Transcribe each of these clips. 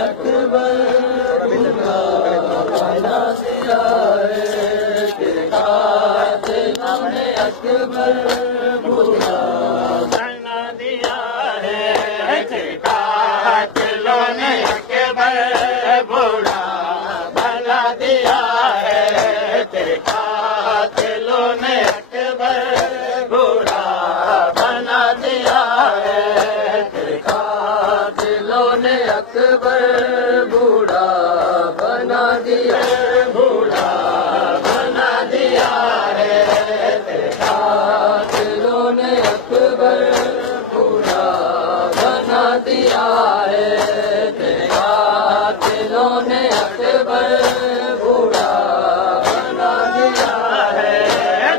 अकबर बना दिया है तेरे कातिलों ने अकबर बना दिया है तेरे कातिलों ने अकबर बना दिया है तेरे कातिलों ने अकबर बना दिया है तेरे कातिलों ने अकबर बूढ़ा बना दिया बूढ़ा बना दिया है तेरे कातिलों ने अकबर बूढ़ा बना दिया है तेरे कातिलों ने अकबर बूढ़ा बना दिया है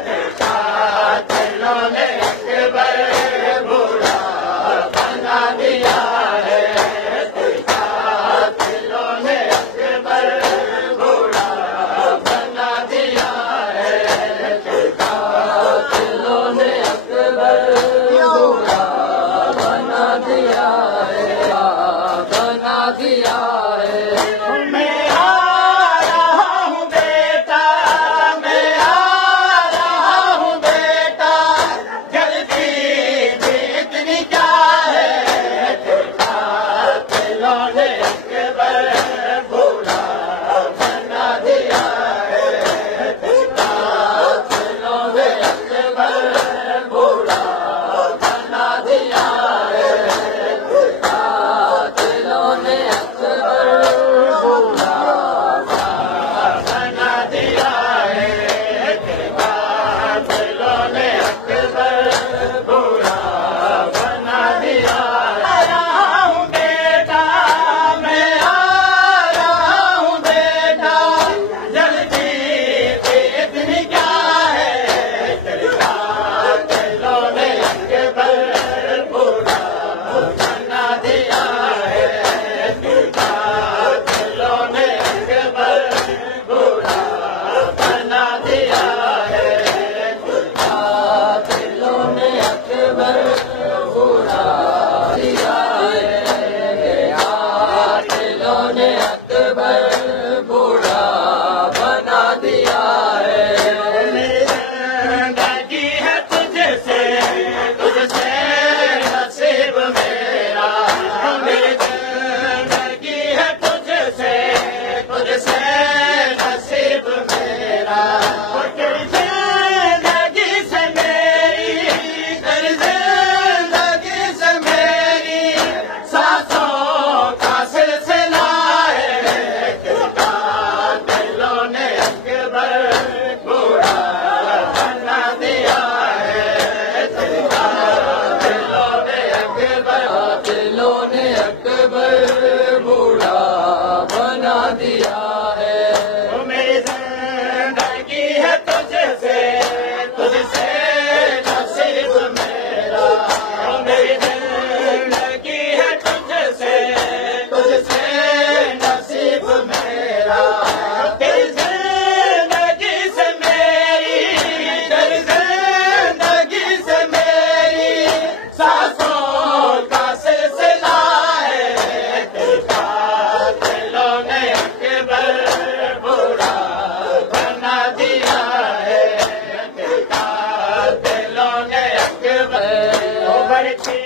तेरे कातिलों ने अकबर बूढ़ा बना दिया है तेरे कातिलों ने अकबर बूढ़ा बना दिया है तेरे कातिलों ने अकबर बूढ़ा बना दिया है बना दिया है मैं आ रहा हूँ बेटा मैं आ रहा हूँ बेटा जल्दी भी इतनी क्या है तेरे कातिलों ने अकबर बूढ़ा बना दिया है तेरे कातिलों ने अकबर बूढ़ा बना दिया है तेरे कातिलों ने अकबर बूढ़ा बना दिया है तेरे कातिलों ने अकबर बूढ़ा बना दिया आ रहा हूँ बेटा मैं आ रहा हूँ बेटा जल्दी भी इतनी क्या है तेरे कातिलों ने अकबर बूढ़ा बना दिया है तेरे कातिलों ने अकबर बूढ़ा बना दिया है तेरे कातिलों ने अकबर बूढ़ा दिया है तेरे कातिलों ने अकबर बूढ़ा बना दिया है मेरी जिंदगी है तुझसे तुझसे नसीब मेरा मेरी जिंदगी है तुझसे तुझसे नसीब मेरा तेरी जिंदगी से मेरी तेरी जिंदगी से मेरी सांसों का सिलसिला है तेरे कातिलों ने अकबर बूढ़ा बना दिया है तेरे कातिलों ने अकबर बूढ़ा बना दिया है मेरी जिंदगी है तुझसे तुझसे नसीब मेरा मेरी जिंदगी है तुझसे तुझसे नसीब मेरा तेरी जिंदगी से मेरी तेरी जिंदगी से मेरी सांसों का सिलसिला है तेरे कातिलों ने अकबर बूढ़ा बना दिया है तेरे कातिलों ने अकबर ओ बरछी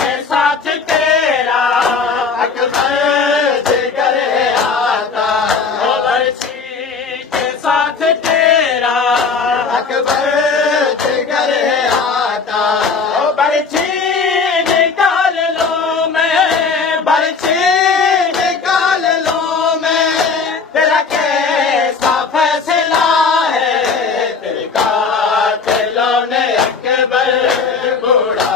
के साथ तेरा अकबर जिगर है आता ओ बरछी के साथ तेरा अकबर जिगर है आता ओ बरछी निकाल लो मैं बरछी निकाल लो मैं तेरा कैसा फैसला है तेरे कातिलों ने अकबर बूढ़ा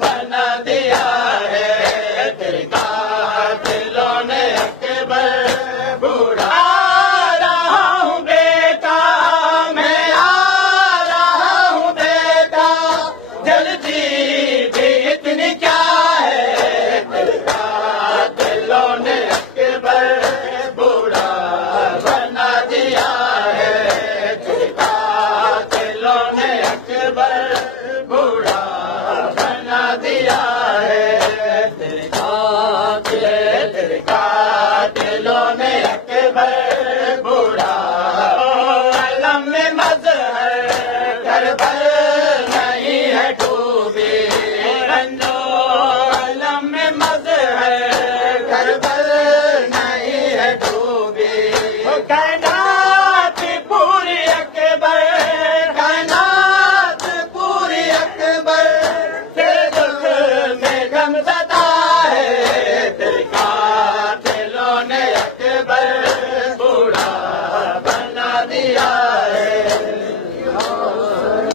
बना दिया है तेरे कातिलों ने अकबर बूढ़ा आ रहा हूँ बेटा मैं आ सरकार दिलों